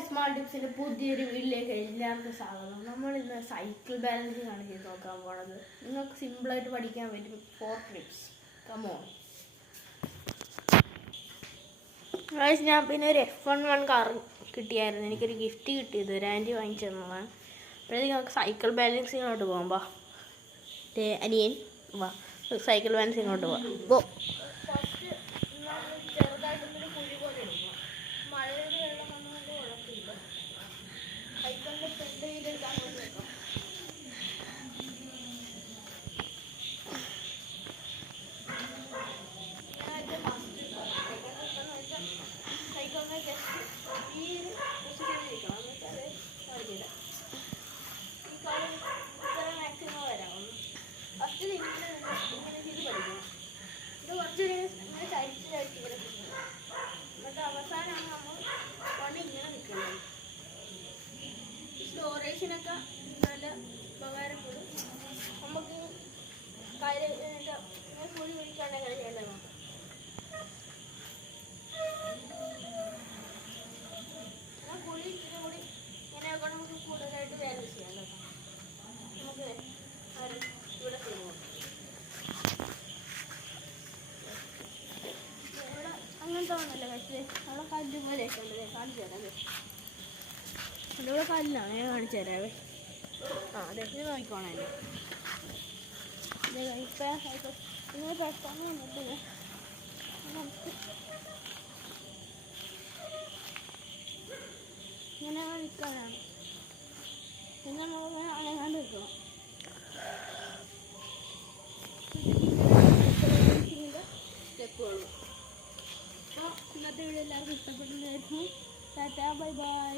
Smart ടിപ്സിൻ്റെ പുതിയൊരു വീട്ടിലേക്ക് എല്ലാവർക്കും സ്വാഗതം. നമ്മൾ ഇന്ന് സൈക്കിൾ ബാലൻസിംഗ് ആണ് ചെയ്ത് നോക്കാൻ പോണത്. നിങ്ങൾക്ക് സിമ്പിളായിട്ട് പഠിക്കാൻ പറ്റും 4 ടിപ്സ്. കമോൺ ഗൈസ്, ഞാൻ പിന്നെ ഒരു F11 കാർ കിട്ടിയായിരുന്നു. എനിക്കൊരു ഗിഫ്റ്റ് കിട്ടിയത് ഒരു ആൻറ്റി വാങ്ങിച്ചു തന്നതാണ്. അപ്പോഴത്തേക്ക് നമുക്ക് സൈക്കിൾ ബാലൻസിങ്ങിലോട്ട് പോകാം. വാ അനിയൻ, വാ സൈക്കിൾ ബാലൻസിങ്ങിലോട്ട് പോവാം. ഗോ. ചെറുതായിട്ടൊരു കുഴി പോലെ എടുക്കുക. മഴയിൽ വെള്ളം വന്നുകൊണ്ട് കുഴപ്പമില്ല. സൈക്കിളിൻ്റെ ഫ്രണ്ട് വീലെടുക്കാൻ കൊണ്ട് വെക്കാം. സൈക്കിളിനെ ജസ്റ്റ് ഈ വെക്കണം. എന്ന് വെച്ചാൽ കുഴപ്പമില്ല. ഈ കാലം ഇത്ര മാക്സിമം വരാം. ഫസ്റ്റ് ഇങ്ങനെ ചെയ്ത് പഠിക്കണം. ഇത് കുറച്ചൊരു ഇങ്ങനെ ചരിച്ച് ഇങ്ങനെ കിട്ടണം. എന്നിട്ട് അവസാനമാണ് നമ്മൾ കൊണ്ട് ഇങ്ങനെ നിൽക്കുന്നത്. സ്റ്റോറേജിനൊക്കെ നല്ല ഉപകാരപ്പെടും. നമുക്ക് കാര്യം ഇങ്ങനെ കുഴി പിടിക്കാണ്ടെങ്കിൽ ചെയ്യേണ്ടത് നോക്കാം. കുഴി ഇച്ചിരി കൂടി ഇങ്ങനെയൊക്കെ നമുക്ക് കൂടുതലായിട്ട് ബാലൻസ് ചെയ്യാം കേട്ടോ. നമുക്ക് ഇവിടെ ചെയ്തു അങ്ങനത്തെ ഒന്നല്ല. പക്ഷേ അവിടെ കല്ല് പോലെയൊക്കെ ഉണ്ട്. കാണിച്ചു തരാം. ഇവിടെ കല്ലാണ്. ഞാൻ കാണിച്ചു തരാവേ. അതെ, ഇത് നോക്കിക്കോണേ. ഇപ്പം നിങ്ങൾ പെട്ടെന്ന് വന്നിട്ട് നമുക്ക് ഇങ്ങനെ നിൽക്കാനാണ്. പിന്നെ നമ്മൾ അനങ്ങാണ്ട് നിൽക്കണം. സ്റ്റെപ്പുകളും. അപ്പോൾ ഇന്നത്തെ വീഡിയോ എല്ലാവർക്കും ഇഷ്ടപ്പെടുന്നതായിരുന്നു. Tata, bye bye.